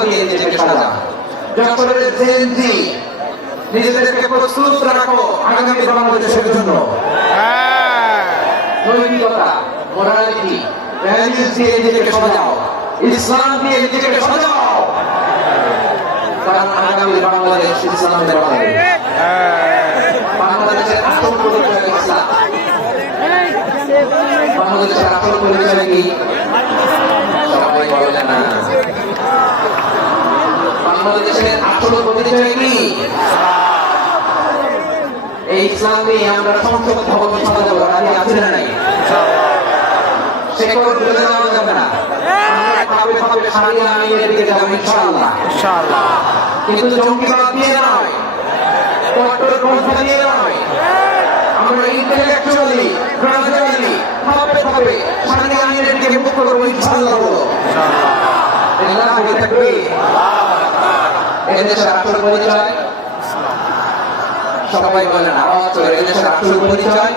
দিয়ে নিজেকে সাজাও। যশোরের জেনজি নিজেদেরকে প্রস্তুত রাখো আগামী বাংলাদেশের জন্য। নৈতিকতা মোরালিটি ভ্যালুজ দিয়ে নিজেকে সাজাও। ইসলাম দিয়ে নিজেকে সাজাও। কারণ আগামী বাংলাদেশ ইসলামের বাংলাদেশ। বাংলাদেশের আসল পরিচয় ইসলাম বাংলাদেশের আসল পরিচয় কি সবাই বলে না বাংলাদেশের আসল পরিচয় কি এই ইসলাম নিয়ে আমরা সংসদ ভবন সাজাবো রাজি আছে না নাই? শেকড় তুলে দেওয়া যাবে না। আমরা খাবে খাবে শাড়ি আনিয়ে দিকে যাব ইনশাআল্লাহ। ইনশাআল্লাহ। কিন্তু জঙ্গিবাদ দিয়ে নয় কট্টর পন্থা দিয়ে নয় আমরা ইন্টেলেকচুয়ালি গ্রাজুয়ালি ভাবে ভাবে সামনে আইনের দিকে মুখ করব ইনশাআল্লাহ বলো। এগুলা থাকবে। সবাই বলেন আওয়াজ করে এদের সাক্ষর পরিচয়।